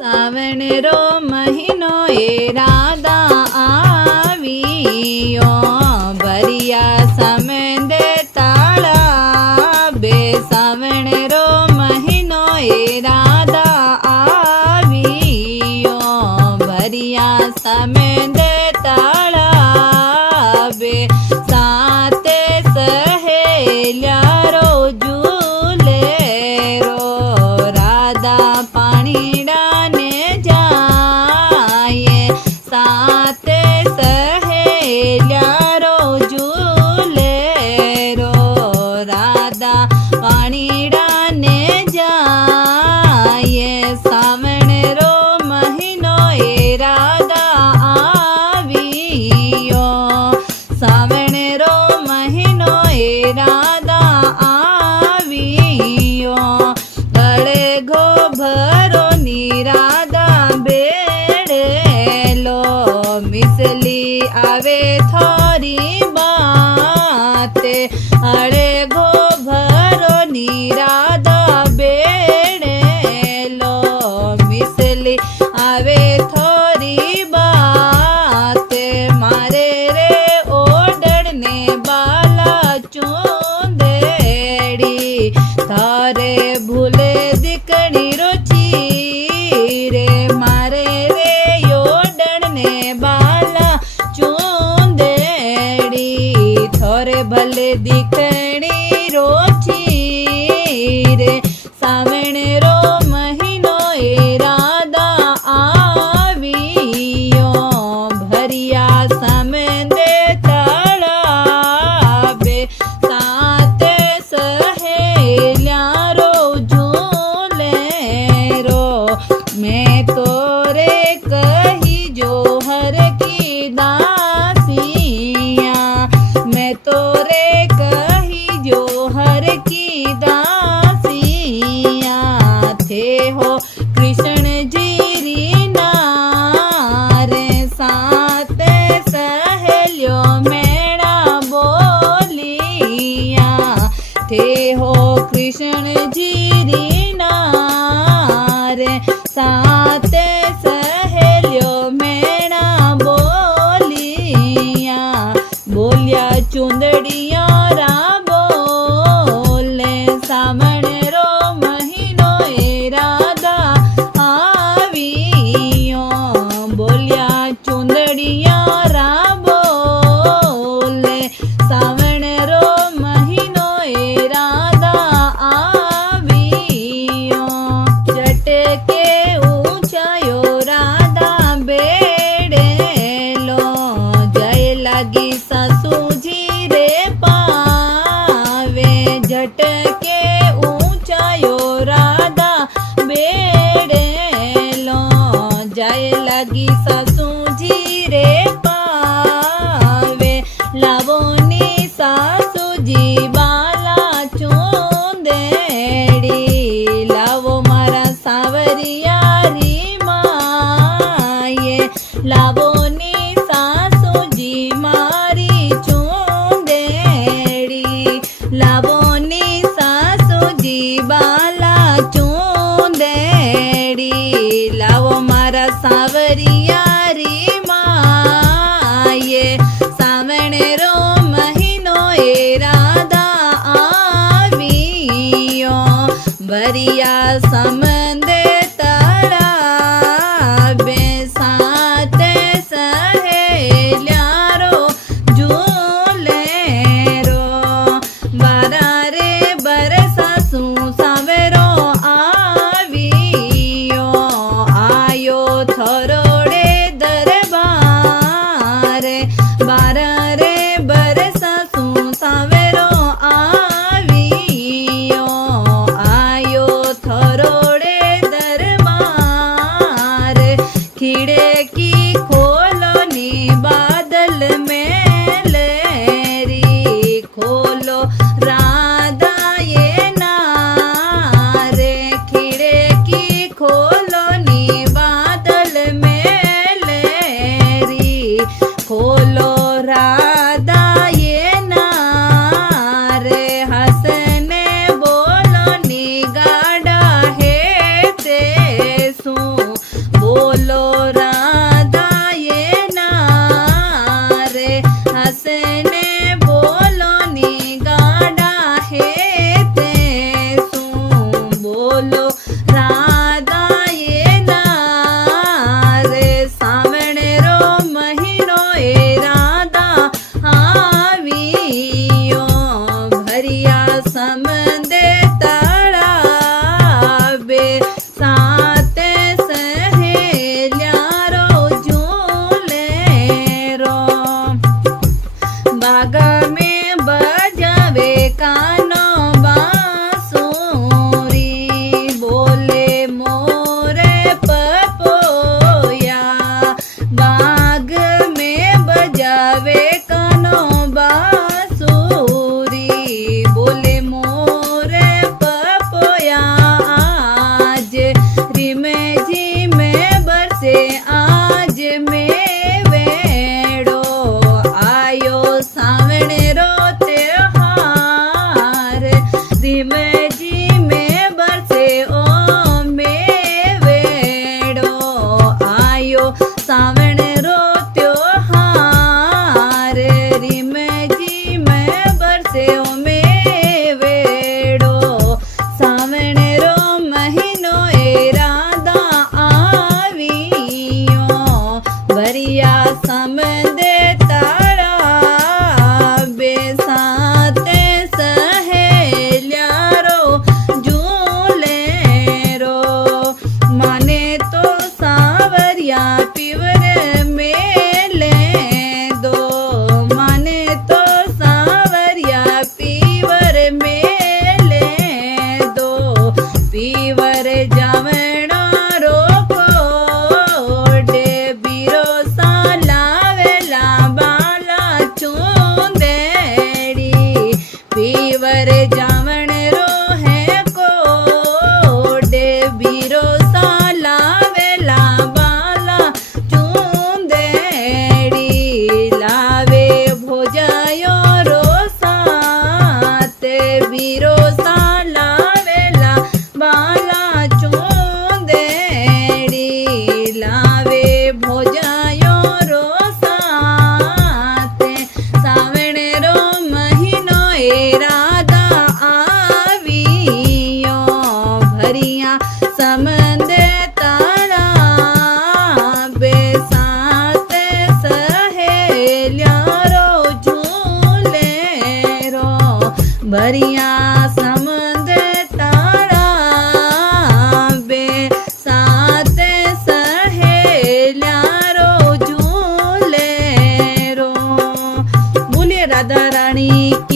सावण रो महीनो ए राधा आवियो भरिया समेंदे ताला बे सावण रो महीनो ए राधा आवियो भरिया समेंदे ताला बे साते सहेल्या रो झूले रो राधा पाणी साते सहेल्या रो झूले रो राधा पाणीड़ा ने जाए सावण रो महीनो ए राधा आवियो सावण रो महीनो ए राधा आवियो गळे गोभरो निराधा मिसली आवे थोरी बाते अड़े गो भरो निराधा बेड़े लो मिसली आवे थोरी बाते मारे रे ओडने बाला चूंदेड़ी थारे भूले दिकड़ी रोची रे मारे रे बाला चूंदेड़ी थोरे भले दिखणी रोची रे सावण रो महीनो ए राधा आवियो भरिया समेंदे ताला बे साते सहेल्या रो झूले रो मैं तोरे कही जो हर की दासिया मैं तोरे कही जो हर की दासिया थे हो कृष्ण जी री नारे साते सहेलियो मेरा बोलिया थे हो कृष्ण जी री नारे साते सहेलियो मेरा बोलिया बोलिया चुंदड़िया रा बोले सावण रो महीनो ए राधा आवियो बोलिया चुंदड़िया रा बोले सावण रो महीनो ए राधा आवियो जटके ऊंचायो राधा बेड़े लो जय लगी ससु जी रे पावे झटके ऊंचायो राधा बेड़े लो जय लगी ससु जी रे पावे लावोनी सासु जी बाला चूंदेड़ी लावो मारा सावरिया री माये लावो नी सासु जी मारी चूंदेड़ी लावो नी सासु जी बाला चूंदेड़ी लावो मारा सावरिया री माये सावण रो महीनो ए राधा आवियो भरिया समंदे ताला बे साते सहेल्या रो झूले रो बारा रे बरसा सु सावेरो आवियो आयो थरोड़े साते सहेल्या रो झूले रो बाग में बजावे कानो बांसुरी बोले मोरे पपोया बाग में बजावे कानो बांसुरी बोले मोरे पपोया आज रिम झिम बरसे आज में वेड़ो आयो सावण रो त्योहार रिम झिम बरसे ओ में वेड़ो आयो सावण रो त्योहार रिम झिम बरसे ओ में वेड़ो सावण रो महीनो ए राधा आवियो भरिया समदे तारा बेसाते सहेल्या रो झूले रो माने तो सावरिया पीवर मेले दो माने तो सावरिया पीवर मेले दो पीवर जावणा रो कोडे बीरो सालावेला बाला चूंदेड़ी पीवर जावण रो है कोडे बीरो सालावेला बाला चूंदेड़ी लावे भोजायो रो साते बीरो सालावेला बाला चूंदेड़ी लावे भोजायो रो साते सावण रो महीनो ए राधा आवियो भरिया समंदे तारा बेसाते सहेल्या रो झूले रो भरिया समंदे तारा बेसाते सहेल्या रो झूले रो बोलिए राधा रानी की